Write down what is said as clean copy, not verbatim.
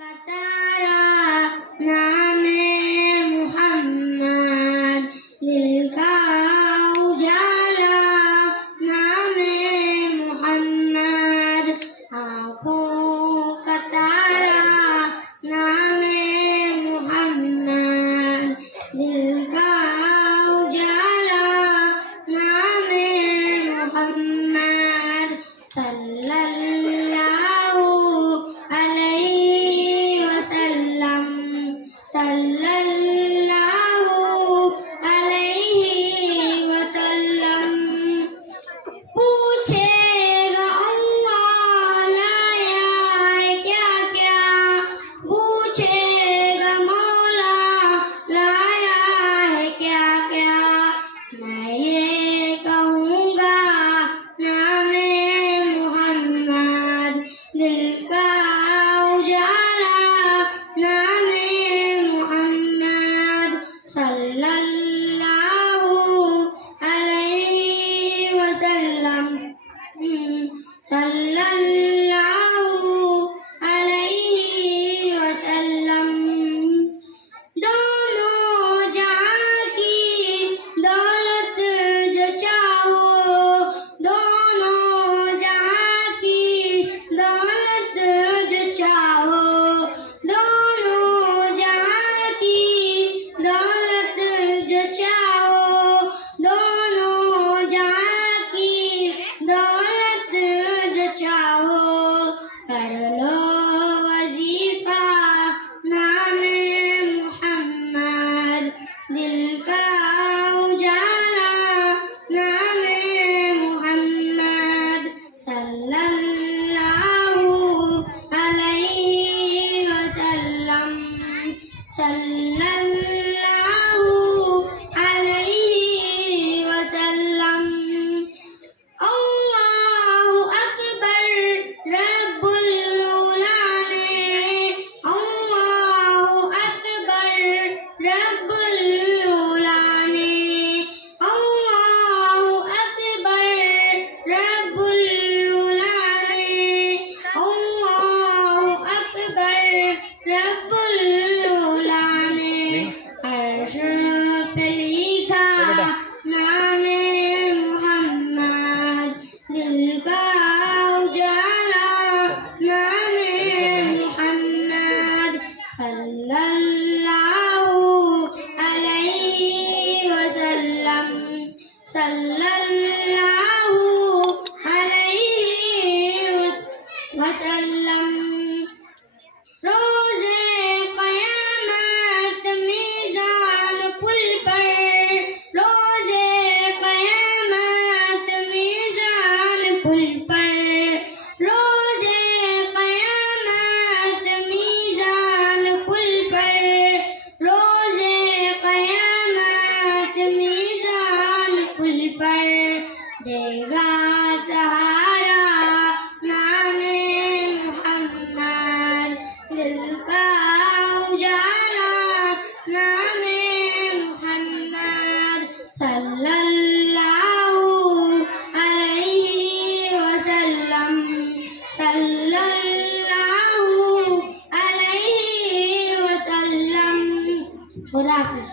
का तारा नामे मुहम्मद, दिल का उजाला नामे मुहम्मद, आँखों का तारा नामे मुहम्मद, दिल का उजाला नामे मुहम्मद, सल्लल्लाहु अलैहि वसल्लम, सल्लल्लाहु अलैहि वसल्लम। पूछेगा अल्लाह लाया है क्या क्या, पूछेगा मौला लाया है क्या क्या, मैं ये कहूँगा नामे मुहम्मद, दिल का उजाला नामे मुहम्मद, सल्लल्लाहु अलैहि वसल्लम, सल्लल्लाहु अलैहि वसल्लम। दोनों जहां की दौलत जो चाहो, दोनों जहां की दौलत जो चाहो, दोनों जहां की दौलत जो चाहो, दोनों जहां की दौलत जो चाहो, कर लो वजीफा नामे मुहम्मद, दिल का उजाला नामे मुहम्मद, सल्लल्लाहु अलैहि वसल्लम, सल्लल्लाहु अलैहि वसल्लम। अल्लाहु अकबर रब्बुल उला ने, अल्लाहु अकबर रब्बुल उला ने, अल्लाहु अकबर रब्बुल उला ने, अल्लाहु अकबर रब्बुल उला ने। अर्श पे लिखा नामे मुहम्मद, दिल का उजाला नामे मुहम्मद, सल्लल्लाहु अलैहि वसल्लम, सल्लल्लाहु अलैहि वसल्लम। रोज़े क़यामत मीज़ान पुल पर, रोज़े क़यामत मीज़ान पुल पर, रोज़े क़यामत मीज़ान पुल पर, रोज़े क़यामत मीज़ान पुल पर, देगा सहारा नामे मुहम्मद, दिल का उजाला नामे मुहम्मद, सल्लल्लाहु अलैहि वसल्लम, सल्लल्लाहु अलैहि वसल्लम। खुदा हाफिज़।